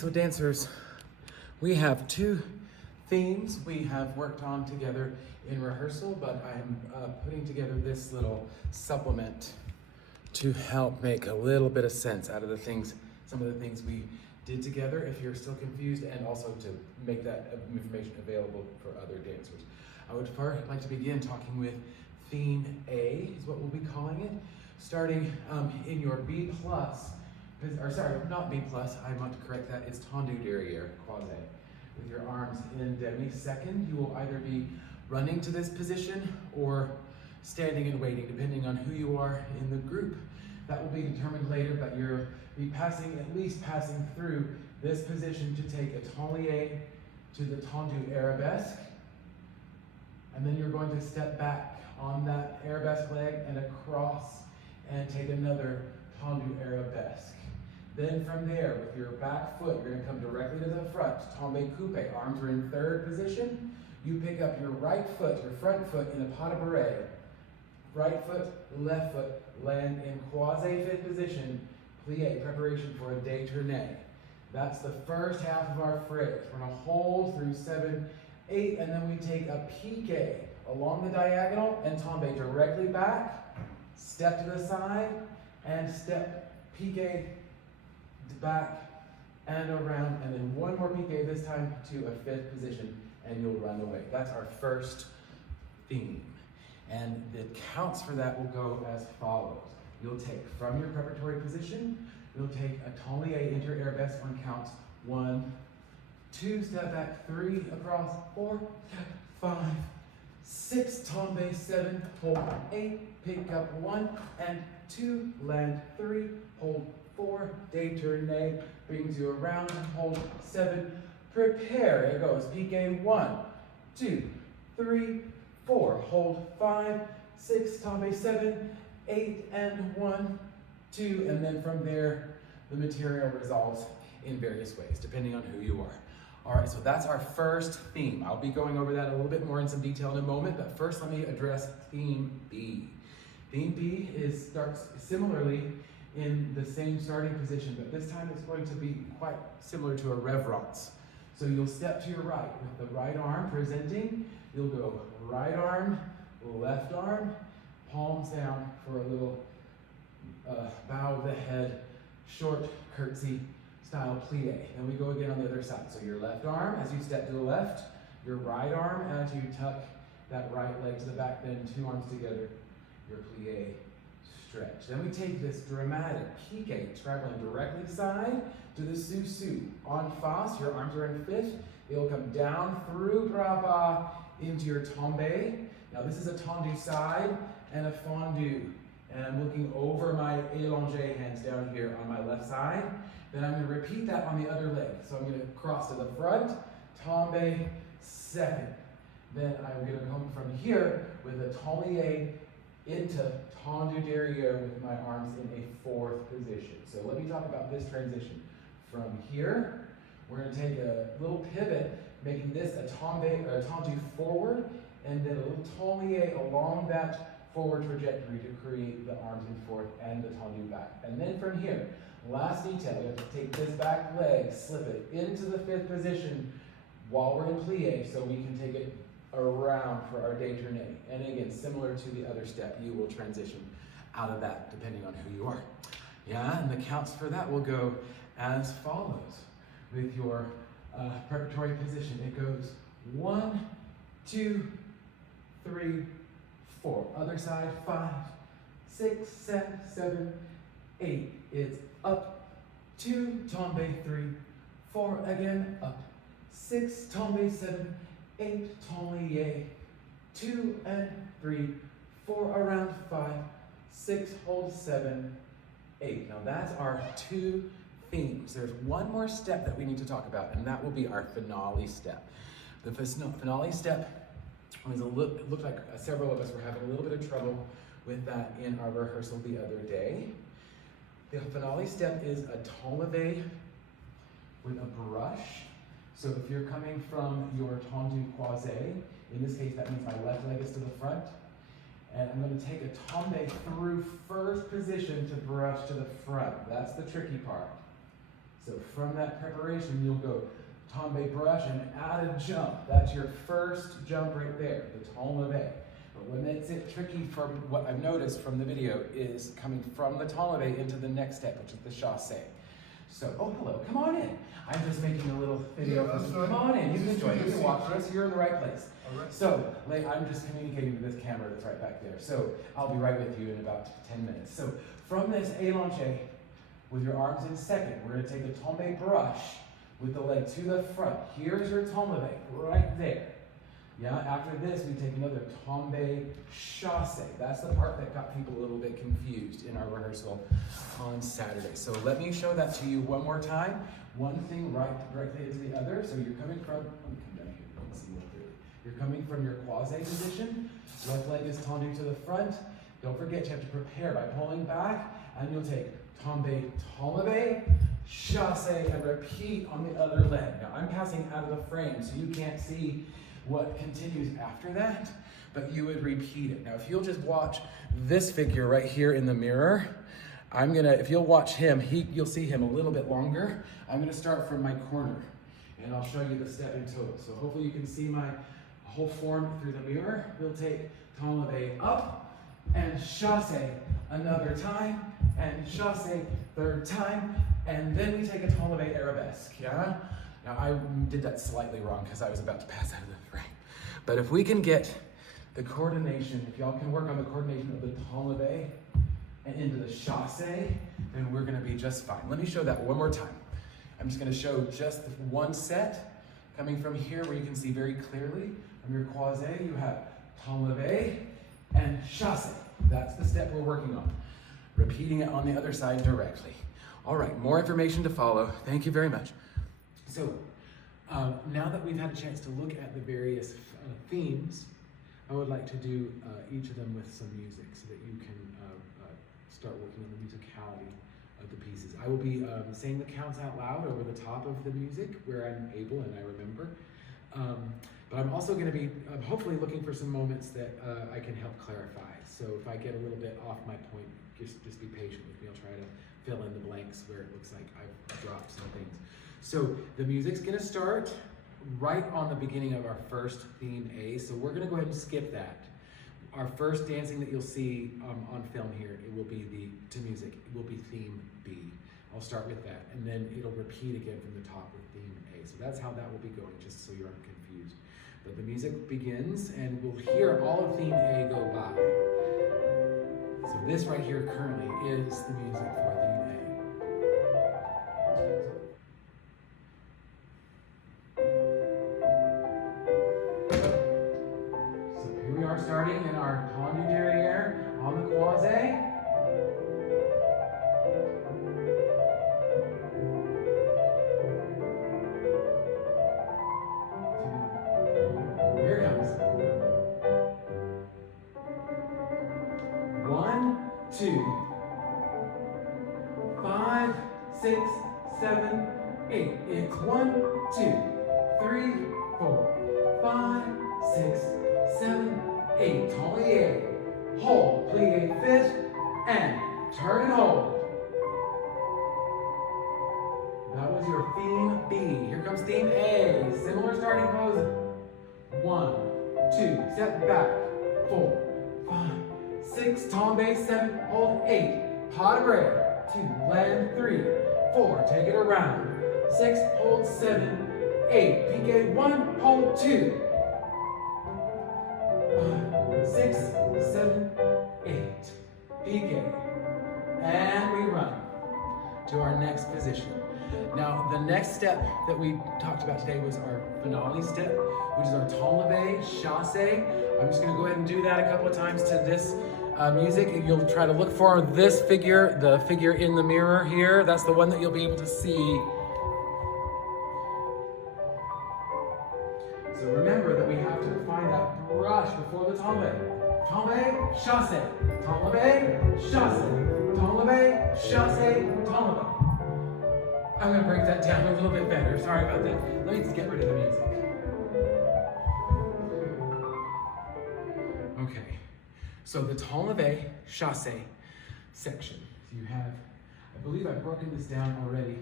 so dancers, we have two themes we have worked on together in rehearsal, but I'm putting together this little supplement to help make a little bit of sense out of the things, some of the things we did together if you're still confused, and also to make that information available for other dancers. I would first like to begin talking with theme A, is what we'll be calling it, starting in your B plus, or sorry, not B plus, I want to correct that, it's tendu derrière, croisé. With your arms in demi-second, you will either be running to this position or standing and waiting, depending on who you are in the group. That will be determined later, but you'll be passing, at least passing through this position to take a tendu to the tendu arabesque. And then you're going to step back on that arabesque leg and across and take another tendu arabesque. Then from there, with your back foot, you're going to come directly to the front, tombe coupe. Arms are in third position. You pick up your right foot, your front foot in a pas de bourrée. Right foot, left foot, land in croisé fifth position, plie, preparation for a détourné. That's the first half of our phrase. We're going to hold through 7, 8, and then we take a piqué along the diagonal and tombe directly back, step to the side, and step piqué back and around, and then one more piqué, this time to a fifth position, and you'll run away. That's our first theme. And the counts for that will go as follows. You'll take from your preparatory position, you'll take a tendu inter arabesque on counts 1, 2, step back, 3, across, 4, 5, 6, tombe, 7, hold 8, pick up 1 and 2, land 3, hold 4, détourné, brings you around, hold 7, prepare, it goes, piqué 1, 2, 3, 4, hold 5, 6, tombe 7, 8, and 1, 2, and then from there, the material resolves in various ways, depending on who you are. All right, so that's our first theme. I'll be going over that a little bit more in some detail in a moment, but first let me address theme B. Theme B starts similarly in the same starting position, but this time it's going to be quite similar to a reverence. So you'll step to your right with the right arm presenting. You'll go right arm, left arm, palms down for a little bow of the head, short curtsy style plie. Then we go again on the other side. So your left arm as you step to the left, your right arm as you tuck that right leg to the back, then two arms together, your plie stretch. Then we take this dramatic piqué, traveling directly side to the sous-sus. En face, your arms are in fifth. They'll come down through bras bas into your tombe. Now this is a tendu side and a fondu. And I'm looking over my élongé hands down here on my left side. Then I'm going to repeat that on the other leg. So I'm going to cross to the front, tombe, second. Then I'm going to come from here with a tendu into tendu derrière with my arms in a fourth position. So let me talk about this transition. From here, we're going to take a little pivot, making this a tendu forward, and then a little tendu along that forward trajectory to create the arms in fourth and the tendu back. And then from here, last detail, we have to take this back leg, slip it into the fifth position while we're in plie, so we can take it around for our détourné. And again, similar to the other step, you will transition out of that depending on who you are. Yeah, and the counts for that will go as follows. With your preparatory position, it goes 1, 2, 3, 4. Other side, 5, 6, 7, 8. It's up, 2, tombe 3, 4, again, up, 6, tombe 7, 8, tendu, 2 and 3, 4 around 5, 6, hold 7, 8. Now that's our two themes. There's one more step that we need to talk about, and that will be our finale step. The finale step looked like several of us were having a little bit of trouble with that in our rehearsal the other day. The finale step is a tendu with a brush. So if you're coming from your tendu croisé, in this case that means my left leg is to the front, and I'm going to take a tombe through first position to brush to the front. That's the tricky part. So from that preparation, you'll go tombe brush and add a jump. That's your first jump right there, the tombe. But when it's tricky, from what I've noticed from the video, is coming from the tombe into the next step, which is the chasse. So, oh, hello, come on in. I'm just making a little video. Yeah, come on in, you can enjoy it. You can watch this, you're in the right place. All right. So, I'm just communicating to this camera that's right back there. So, I'll be right with you in about 10 minutes. So, from this élanché, with your arms in second, we're going to take a tombe brush with the leg to the front. Here's your tombe, right there. Yeah, after this, we take another tombe chasse. That's the part that got people a little bit confused in our rehearsal on Saturday. So let me show that to you one more time. One thing directly into the other. So you're coming from, let me come down here, you can see more clearly. You're coming from your croisé position. Left leg is tendu to the front. Don't forget, you have to prepare by pulling back, and you'll take tombe, tombe, chasse, and repeat on the other leg. Now I'm passing out of the frame, so you can't see what continues after that, but you would repeat it. Now, if you'll just watch this figure right here in the mirror, if you'll watch him, you'll see him a little bit longer. I'm gonna start from my corner, and I'll show you the step in total. So hopefully you can see my whole form through the mirror. We'll take tombe up, and chasse another time, and chasse third time, and then we take a tombe arabesque, yeah? Now, I did that slightly wrong because I was about to pass out of the frame. But if we can get the coordination, if y'all can work on the coordination of the tombe and into the chasse, then we're going to be just fine. Let me show that one more time. I'm just going to show just one set coming from here where you can see very clearly. From your croisé, you have tombe and chasse. That's the step we're working on. Repeating it on the other side directly. All right, more information to follow. Thank you very much. So, now that we've had a chance to look at the various themes, I would like to do each of them with some music so that you can start working on the musicality of the pieces. I will be saying the counts out loud over the top of the music where I'm able and I remember. But I'm also going to be hopefully looking for some moments that I can help clarify. So if I get a little bit off my point, just be patient with me. I'll try to fill in the blanks where it looks like I've dropped some things. So the music's gonna start right on the beginning of our first theme A. So we're gonna go ahead and skip that. Our first dancing that you'll see on film here, it will be to music. It will be theme B. I'll start with that, and then it'll repeat again from the top with theme A. So that's how that will be going, just so you aren't confused. But the music begins, and we'll hear all of theme A go by. So this right here currently is the music for theme A. Starting in our tendu derrière on the croisé. Here it comes. 1, 2, 5, 6, 7, 8. It's 1, 2, 3, 4, 5, 6, 7, 8, tombe, hold, plie fifth, and turn and hold. That was your theme B. Here comes theme A. Similar starting pose. 1, 2, step back. 4, 5, 6, tombe, 7, hold, 8. Pas de bras. 2, land, 3, 4, take it around. 6, hold, 7, 8. Pique 1, hold, 2. 6, 7, 8. Pique. And we run to our next position. Now, the next step that we talked about today was our finale step, which is our tombe chasse. I'm just going to go ahead and do that a couple of times to this music. You'll try to look for this figure, the figure in the mirror here. That's the one that you'll be able to see. So remember that we have to find that brush before the tombe. Tombe, chasse, tombe, chasse, tombe, chasse, tombe. I'm going to break that down a little bit better. Sorry about that. Let me just get rid of the music. Okay. So the tombe, chasse section. So you have, I believe I've broken this down already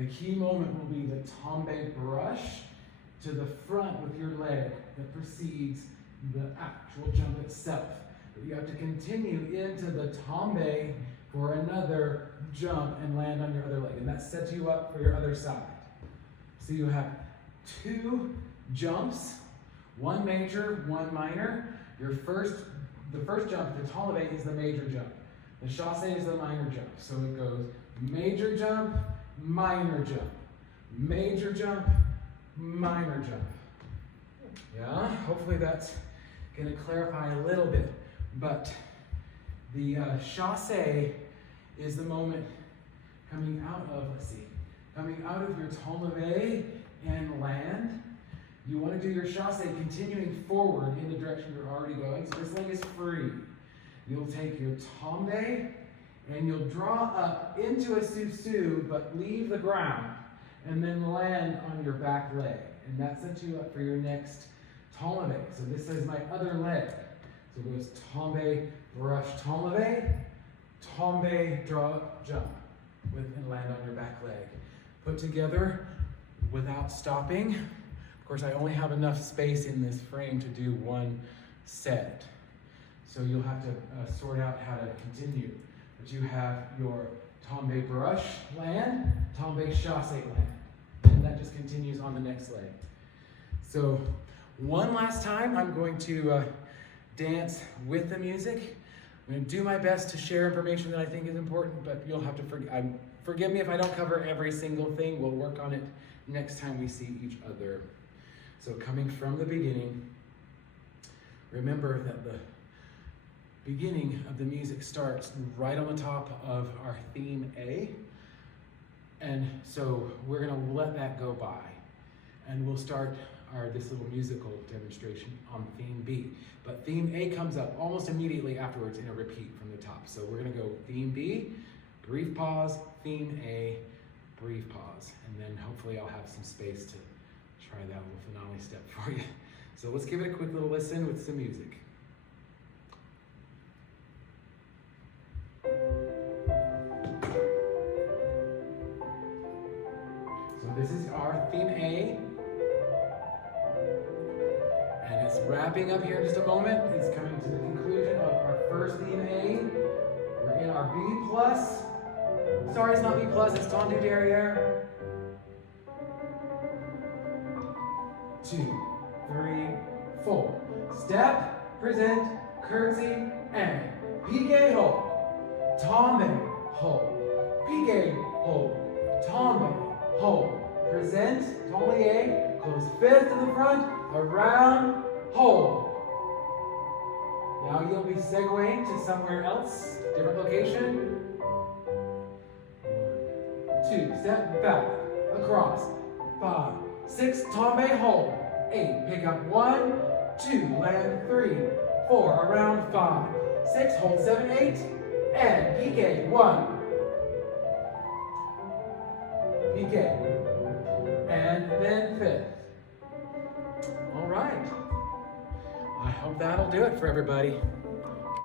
The key moment will be the tombe brush to the front with your leg that precedes the actual jump itself. But you have to continue into the tombe for another jump and land on your other leg. And that sets you up for your other side. So you have 2 jumps, 1 major, 1 minor. The first jump, the tombe, is the major jump. The chasse is the minor jump. So it goes major jump, minor jump, major jump, minor jump. Yeah, hopefully that's going to clarify a little bit. But the chasse is the moment coming out of, coming out of your tombe and land. You want to do your chasse continuing forward in the direction you're already going. So this leg is free. You'll take your tombe and you'll draw up into a sous-sus, but leave the ground, and then land on your back leg. And that sets you up for your next tombe. So this is my other leg. So it goes tombe, brush, tombe, draw up, jump, and land on your back leg. Put together without stopping. Of course, I only have enough space in this frame to do 1 set. So you'll have to sort out how to continue. But you have your tombe brush land, tombe chasse land. And that just continues on the next leg. So one last time, I'm going to dance with the music. I'm going to do my best to share information that I think is important, but you'll have to forgive me if I don't cover every single thing. We'll work on it next time we see each other. So coming from the beginning, remember that the beginning of the music starts right on the top of our theme A. And so we're going to let that go by. And we'll start this little musical demonstration on theme B. But theme A comes up almost immediately afterwards in a repeat from the top. So we're going to go theme B, brief pause, theme A, brief pause. And then hopefully I'll have some space to try that little finale step for you. So let's give it a quick little listen with some music. So this is our theme A. And it's wrapping up here in just a moment. It's coming to the conclusion of our first theme A. We're in our B plus. Sorry, it's not B plus, it's ton du derrière. 2, 3, 4. Step, present, curtsy, and piqué hold. Tombe, hold. Piqué, hold. Tombe, hold. Present, tombe, close 5th to the front, around, hold. Now you'll be segueing to somewhere else, different location. 2, step back, across, 5, 6, tombe, hold, 8, pick up 1, 2, land 3, 4, around 5, 6, hold 7, 8, and piqué, 1, piqué, and then 5th. All right. I hope that'll do it for everybody.